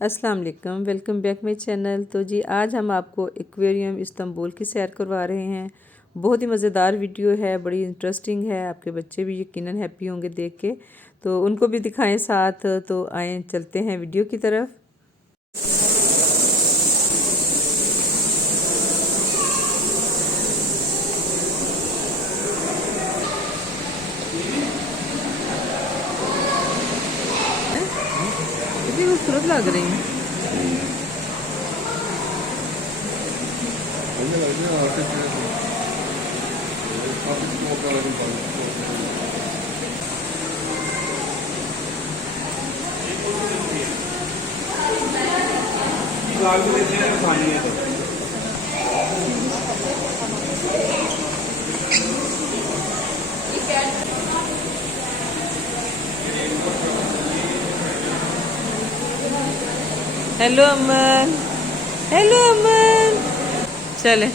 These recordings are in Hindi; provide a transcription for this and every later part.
अस्सलाम वालेकुम, वेलकम बैक माई चैनल। तो जी आज हम आपको एक्वेरियम इस्तांबुल की सैर करवा रहे हैं। बहुत ही मज़ेदार वीडियो है, बड़ी इंटरेस्टिंग है। आपके बच्चे भी यकीनन हैप्पी होंगे देख के, तो उनको भी दिखाएं साथ। तो आए चलते हैं वीडियो की तरफ। कितनी खूबसूरत लग रही हैं। हेलो अमन, हेलो अमन, चले।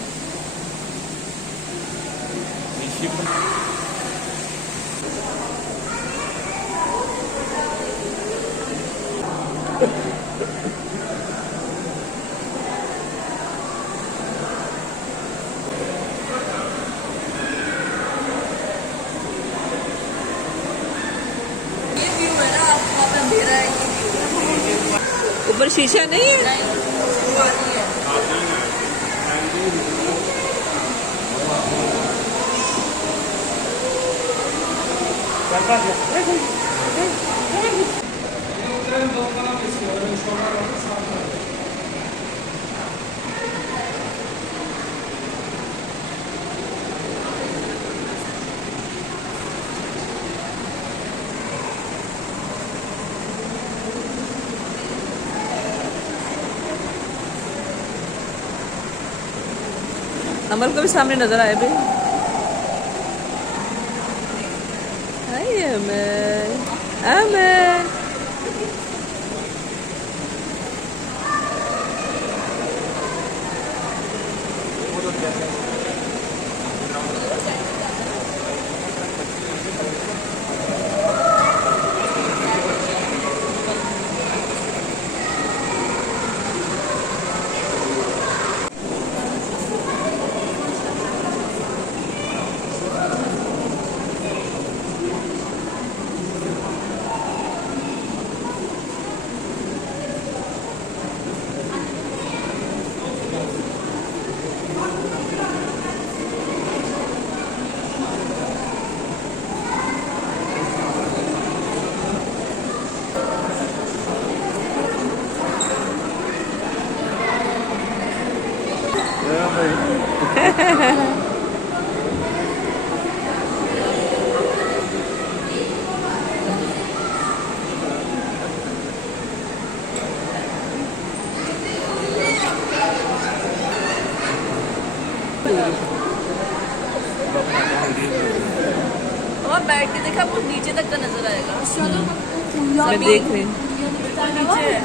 ऊपर शीशा नहीं है। अमल को भी सामने नजर आए भाई। हाय अमल, अमल। और बैठ के देखा वो नीचे तक का नजर आएगा। मैं देख रही हूँ नीचे है।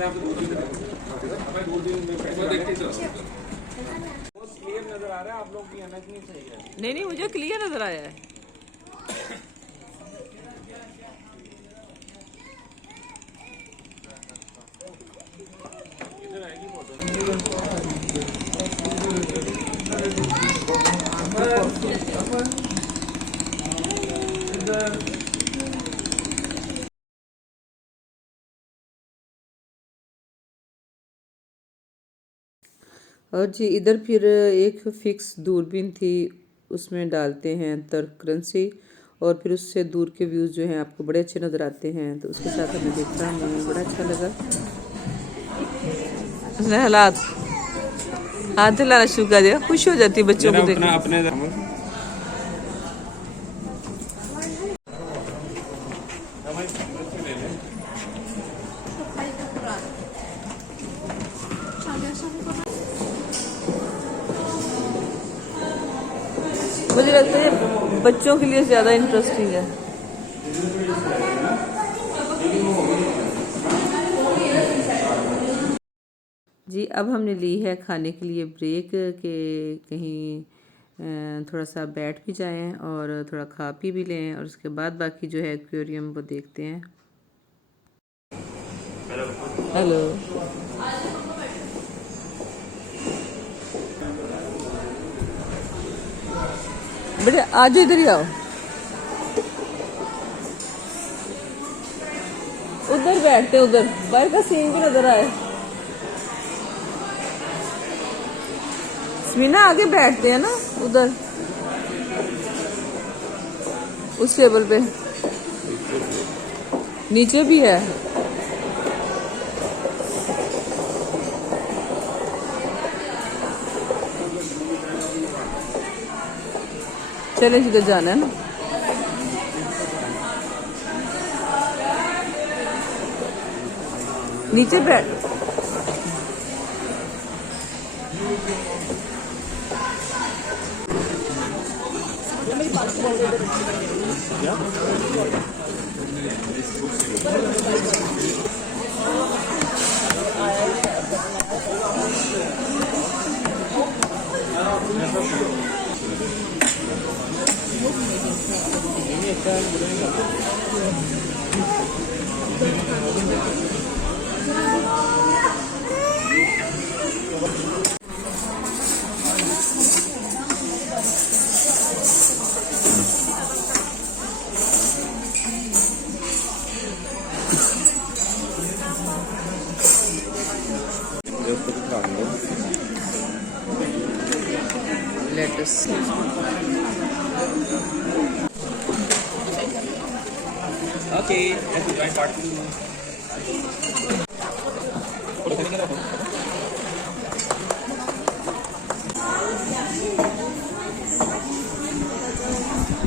नजर आ रहा है आप लोग की एनएच नहीं सही है। नहीं नहीं, मुझे क्लियर नजर आया है। और जी इधर फिर एक फिक्स दूरबीन थी, उसमें डालते हैं तर्क करेंसी और फिर उससे दूर के व्यूज़ जो हैं आपको बड़े अच्छे नज़र आते हैं। तो उसके साथ हमें देखा, हमें बड़ा अच्छा लगा। हालात हाथ हिलाना शुरू कर दिया, खुश हो जाती बच्चों को देखकर। अपने मुझे लगता है बच्चों के लिए ज़्यादा इंटरेस्टिंग है। जी अब हमने ली है खाने के लिए ब्रेक के कहीं थोड़ा सा बैठ भी जाएं और थोड़ा खा पी भी लें, और उसके बाद बाकी जो है एक्वेरियम वो देखते हैं। हेलो बेटे, आज इधर ही आओ, उधर बैठते, उधर बाहर का सीन भी नजर आए। स्मीना आगे बैठते हैं ना उधर उस टेबल पे, नीचे भी है। चले जिधर जाना है ना। नीचे बैठ, lettuce. Okay, let's join part 2.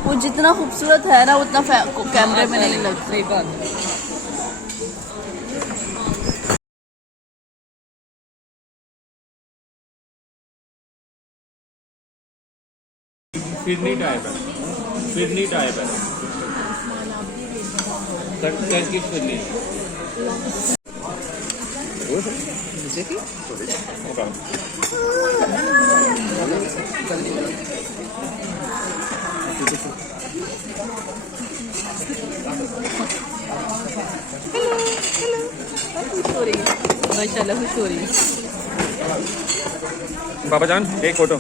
वो जितना खूबसूरत है ना उतना कैमरे में नहीं लगता। सही बात है। फिरनी टाइप है, फिरनी टाइप है, कट की फिरनी। माशाल्लाह खुश हो रही है। पापा जान एक फोटो।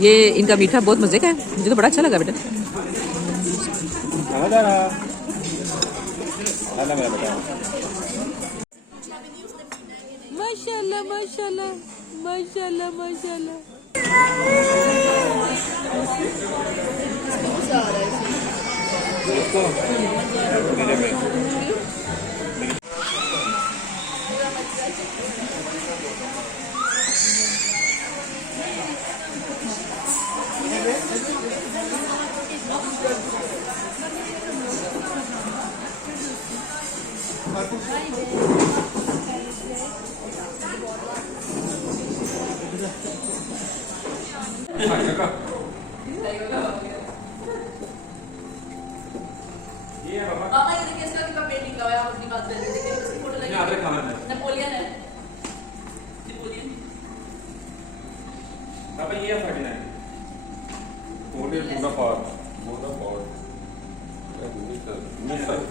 ये इनका मीठा बहुत मजे का है, मुझे तो बड़ा अच्छा लगा बेटा। माशाल्लाह माशाल्लाह माशाल्लाह माशाल्लाह। ये है पापा। पापा ये देखिए इसका कितना पेंटिंग का है, आप अपनी बात कर रहे थे देखिए इसकी फोटो लगी यहाँ पे कहाँ है? नेपोलियन है। नेपोलियन पापा ये है 39। What is Buddha part? Buddha part. Missile.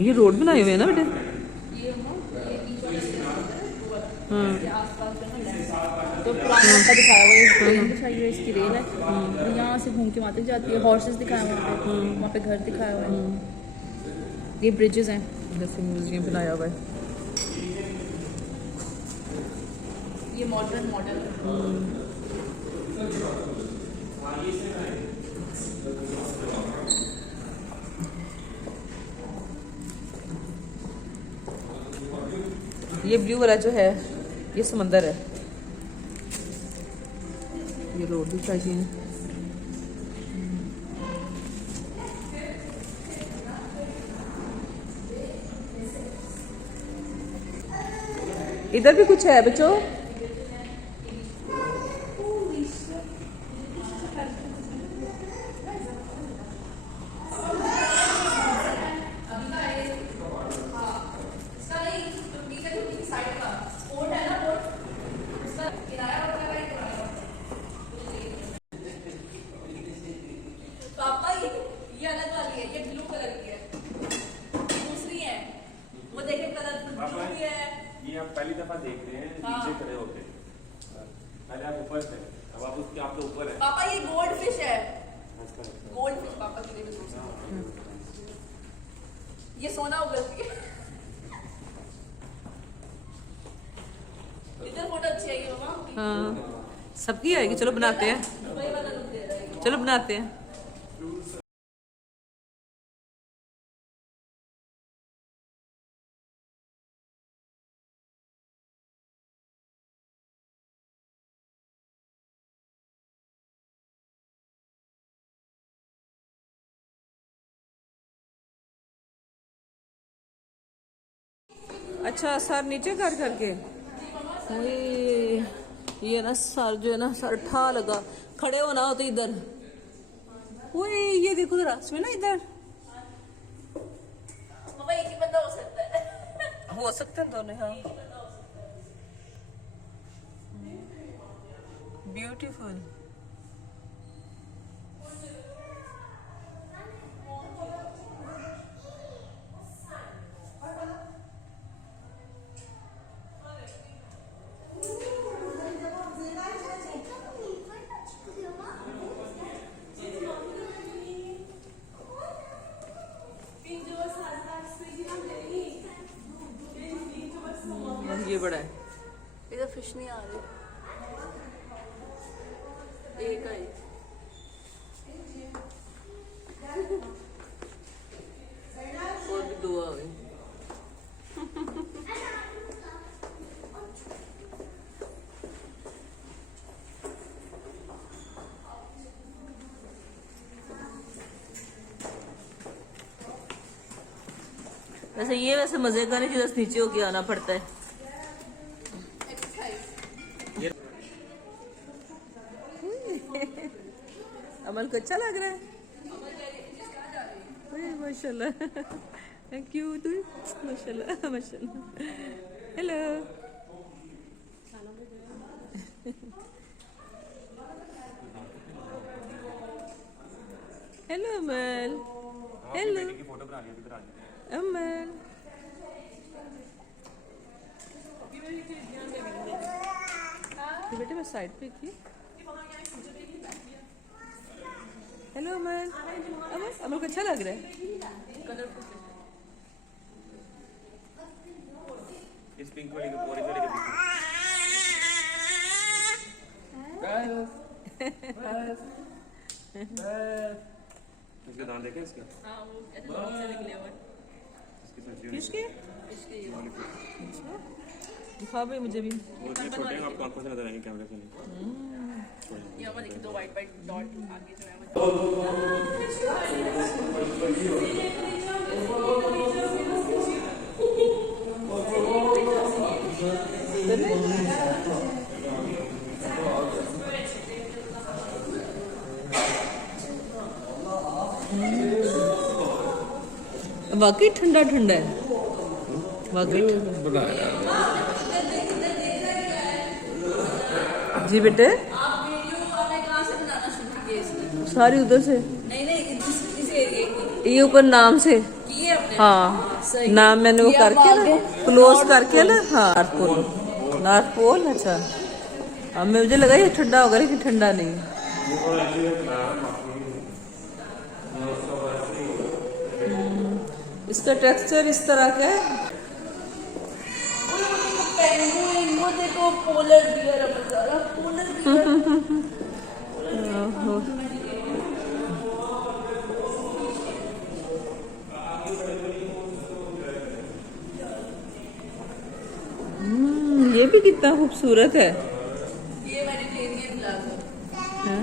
ये रोड बनाए हुए हैं ना बेटे? ये बीच वाला ये आसपास का ना तो पुराना का दिखाया हुआ है, ट्रेन दिखाई है, इसकी रेल है, तो यहाँ से घूम के वहाँ तक जाती है। हॉर्सेस दिखाया हुआ है वहाँ पे घर दिखाया हुआ है। ये ब्रिजेस हैं, जैसे म्यूजियम बनाया हुआ है। ये मॉडर्न मॉडल ये ब्लू वाला जो है ये समंदर है। ये रोड भी चाहिए है। इधर भी कुछ है बच्चों। पापा ये अलग वाली है, ये ब्लू कलर की है, ये दूसरी है, वो देखे कलर ब्लू भी है। ये आप पहली दफा देख रहे हैं नीचे खड़े होके, पहले आप ऊपर थे, अब आप उसके आपके ऊपर है। पापा ये गोल्ड फिश है, गोल्ड फिश पापा के लिए भी सोच रहा हूं। ये सोना उगलती है। इधर फोटो अच्छी आई है मामा। हाँ सबकी आएगी। चलो बनाते हैं, वही वाला लुक दे रहा है। चलो बनाते हैं। अच्छा सर नीचे कर करके ये ना सर जो है ना सर ठा लगा। खड़े हो ना हो तो इधर। ये देखो जरा इसमें ना इधर पापा एक ही बंदा हो सकता है। हो सकते हैं दोनों। हाँ ब्यूटीफुल। ये बड़ा है। इधर फिश नहीं आ रही, एक आई। और भी दो आ गई। वैसे ये वैसे मजे का नहीं कि बस नीचे होके आना पड़ता है। अमल को अच्छा लग रहा है। माशाल्लाह थैंक यू। तू माशाल्लाह माशाल्लाह। हेलो हेलो अमल। हेलो की फोटो बना लिया, इधर आ जाओ। अमल ये बेटे मैं साइड पे की। हेलो अमल। अमल अमल को अच्छा लग रहा है। इस पिंक वाली के ऑरेंज वाली के बीच इसके दांत देखे इसके? हाँ वो ऐसे बहुत से निकले हुए हैं। इसकी सब्जी किसके इसके दिखा भाई मुझे भी। वो इतने छोटे हैं आपको आंखों से नजर आएंगे कैमरे से नहीं। यहाँ पर देखिए 2 वाइट वाइट डॉट आगे जो है वाकई ठंडा ठंडा है, वाकई बनाया जी बेटे। आप वीडियो आपने कहाँ से बनाना शुरू किया इसकी? सारी उधर से, नहीं इस एरिया की ये ऊपर नाम से, की है आपने? हाँ सही। नाम मैंने वो ये करके आप ना आगे क्लोज करके ना, हाँ नॉर्थ पोल। अच्छा अब मुझे लगा ये ठंडा होगा लेकिन ठंडा नहीं। इसका टेक्सचर इस तरह का है। पेंगुइन वो देखो पोलर बियर है बेचारा पोलर बियर ये भी कितना खूबसूरत है। ये मेडिटेरियन ग्लास है। हाँ।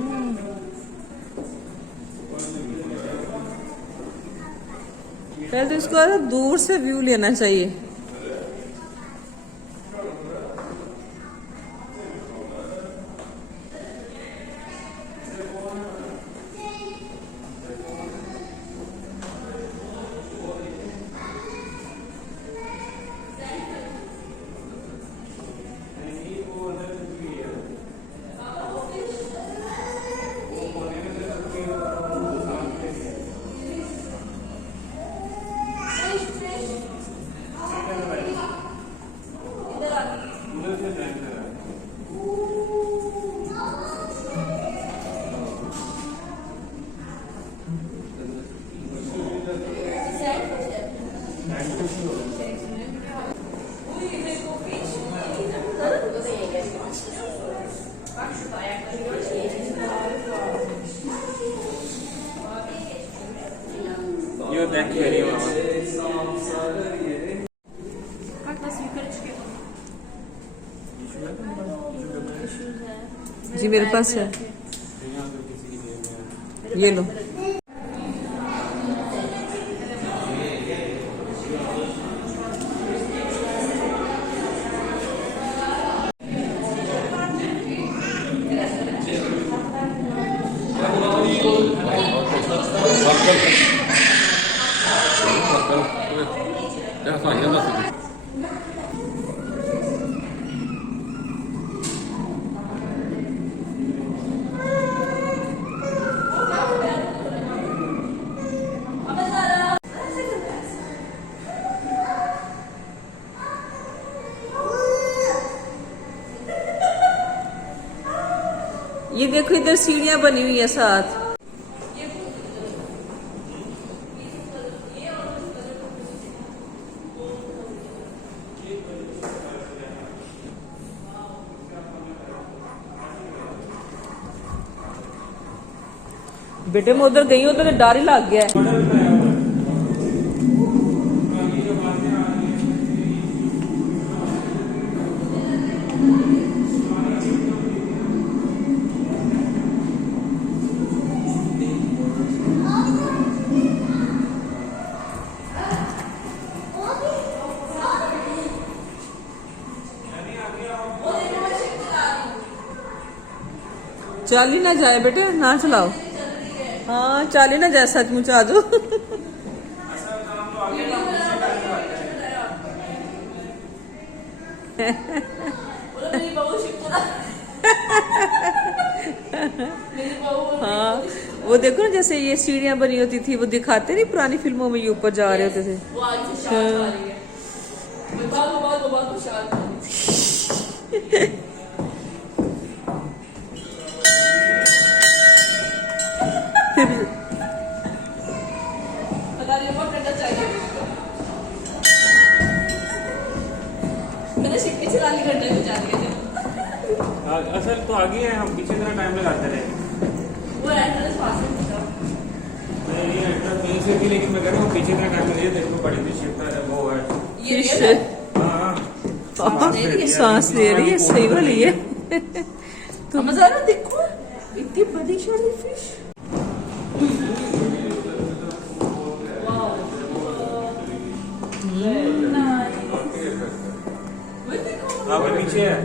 पहले तो इसको ना दूर से व्यू लेना चाहिए। You thank you very much. जी मेरे पास है, ये लो। ये देखो इधर सीढ़ियां बनी हुई है साथ। बेटे मैं उधर गई हूँ तो डर ही लग गया है। चल ही ना जाए बेटे, ना चलाओ। हाँ चल ही ना जाए, सचमुच आ जाओ। हाँ वो देखो ना जैसे ये सीढ़ियां बनी होती थी, वो दिखाते नहीं पुरानी फिल्मों में, ये ऊपर जा रहे होते थे। वो आगे से शांत आ रही है। वो बहुत शांत आ रही है। पता नहीं बहुत ठंडा चाहिए मैंने शिफ्टी चलानी घंटे में जा रही है। असल तो आगे है, हम पीछे इतना टाइम लगाते रहे। वो एंट्रेंस पास में था। ये एंट्रेंस कहीं से भी, लेकिन मैं कह रहा हूँ पीछे इतना टाइम लगे। देखो बड़ी सी शिफ्ट है, वो है ये फिश। रियल है। हाँ सांस ले रही है, सही वाली है। तो मजा आ रहा है, देखो कितनी बड़ी शार्क फिश। हाँ वो पीछे है।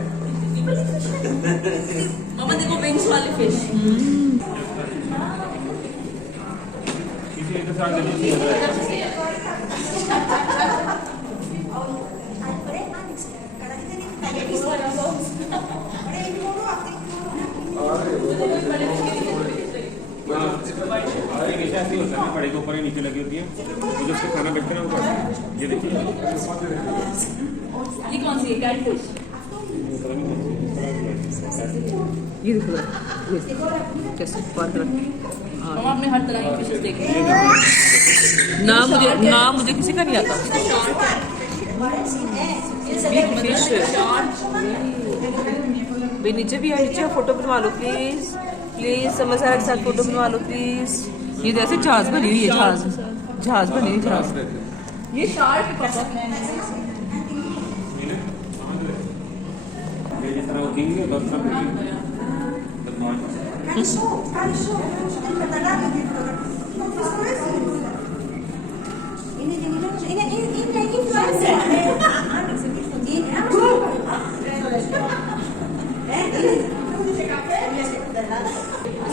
मामा देखो विंग्स वाली फिश। किसी एक साथ लेनी चाहिए। ऐसे होता है ना, बड़े के ऊपर ही नीचे लगी होती है, तो जिससे खाना बैठते ना ऊपर। ये देखिए ये कौन सी है? कैटफिश। ये देखो कैसे पार कर। मामा आपने हर तरह की फिशेस देखी है। नाम मुझे किसी का नहीं आता। बिग फिश भाई नीचे भी है, नीचे फोटो बनवा लो प्लीज प्लीज। समझदार के साथ फोटो बनवा लो प्लीज। ये जैसे जहाज बनी हुई है, जहाज बनी हुई जहाज। ये शार्क है पापा। ये जिस तरह वो किंग है बस सब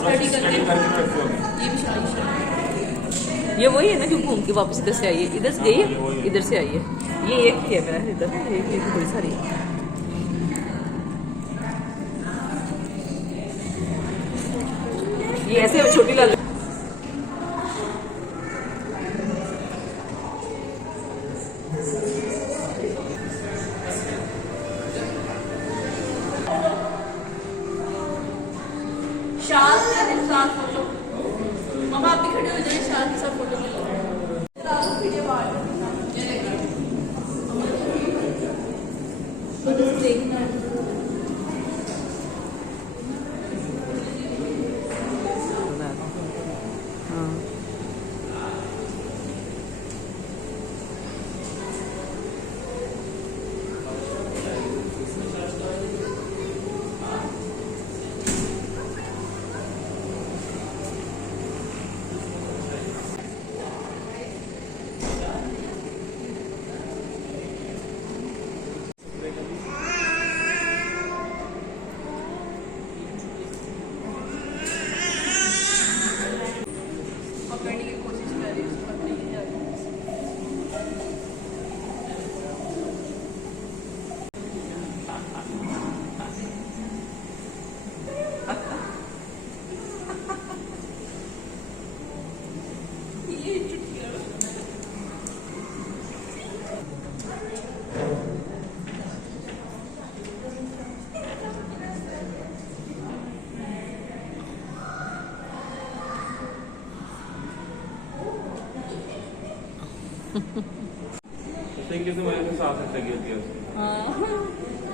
स्टडी करके ये भी शार्क। ये वही है ना जो घूम के वापस इधर से आई है, इधर से गई है, इधर से आई है। ये एक ही है मेरा इधर, एक बड़ी सारी है। ये ऐसे छोटी लग शार्क के साथ फोटो। मामा आप भी खड़े हो जाइए, शार्क के साथ फोटो लो। देखना है। पकड़ने की कोशिश कर रही हूँ, पकड़ नहीं जा रही। ये चुटकियाँ। तरीके से मेरे साथ लगी होती है उसकी। हाँ,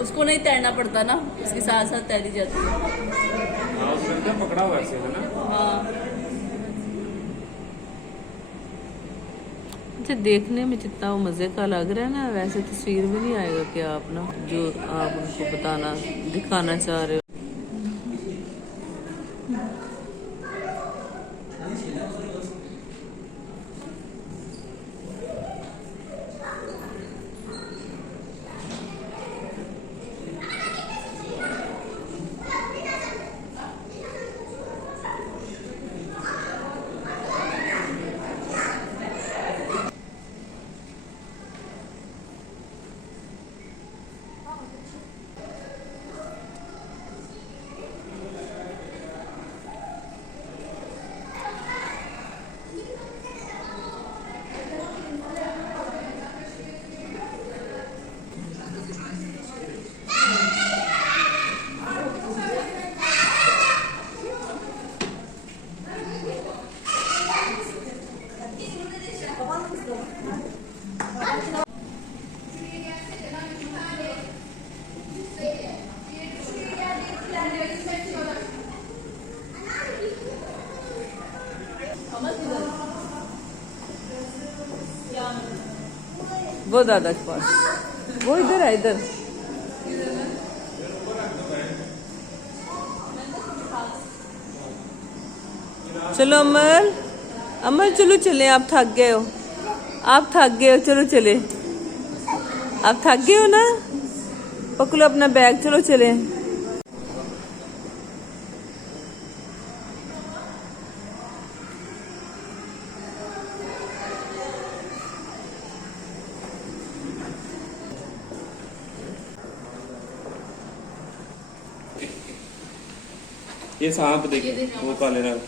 उसको नहीं तैरना पड़ता ना, उसके साथ साथ तैरी जाती है। हाँ उसके अंदर पकड़ा हुआ ऐसे है ना। हाँ अच्छा, देखने में जितना वो मज़े का लग रहा है ना, वैसे तस्वीर में नहीं आएगा कि आप ना जो आप उनको बताना दिखाना चाह रहे हो। वो दादा के पास, वो इधर है इधर। चलो अमर, अमर चलो चले, आप थक गए हो, आप थक गए हो, चलो चले, आप थक गए हो ना, पकड़ो अपना बैग, चलो चले। ये सांप देखिए, वो काले रंग।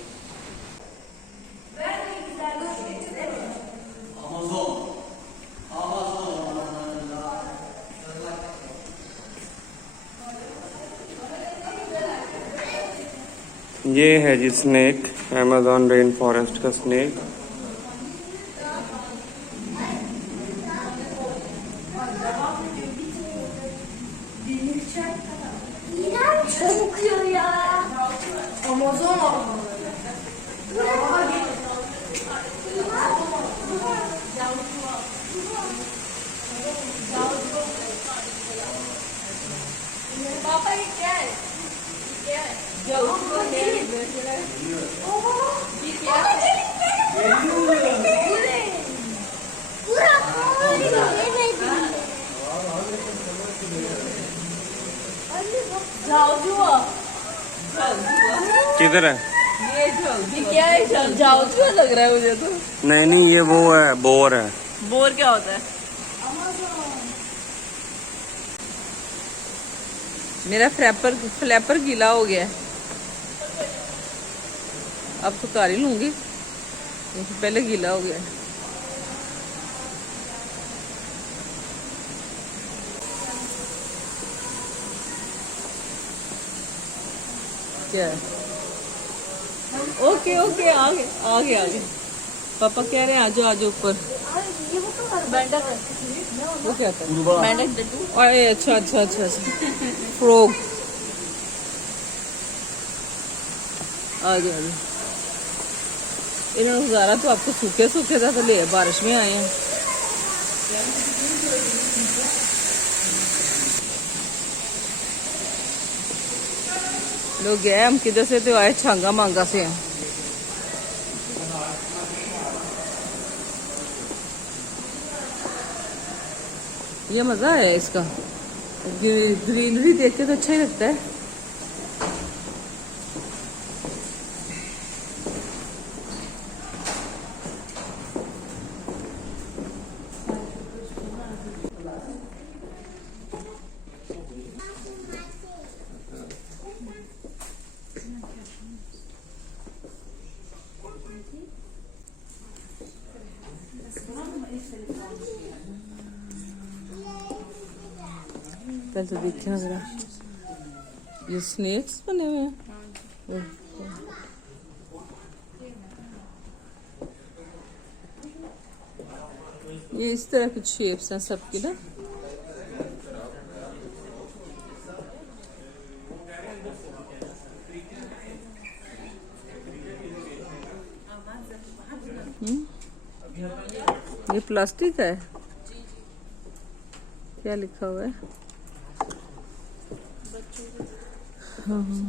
ये है जी स्नेक, अमेज़न रेन फॉरेस्ट का स्नेक। Çok ya. Amazon. पापा ये क्या है? क्या है? किधर है? ये क्या है? जाओ लग रहा है मुझे तो। नहीं नहीं, ये वो है, बोर है। बोर क्या होता है? मेरा फ्लैपर गीला हो गया है, अब तो कर ही लूंगी, पहले गीला हो गया है। क्या है? ओके ओके, आगे आगे आगे, पापा कह रहे हैं आजो आजो ऊपर। मेंढक है। वो क्या था? मेंढक डड्डू। अरे अच्छा अच्छा अच्छा, फ्रॉग, आगे आगे। इन्होंने गुजारा तो आपको सूखे सूखे था, तो ले बारिश में आए हैं। लोग गए, हम किधर से तो आए, छांगा मांगा से हैं। ये मजा है इसका, ग्रीनरी देख के तो अच्छा ही लगता है। पहले तो देखते हैं जरा, ये स्नेक्स बने हुए हैं। ये इस तरह की शेप्स हैं सबकी ना। ये प्लास्टिक है, क्या लिखा हुआ है? हाँ हाँ।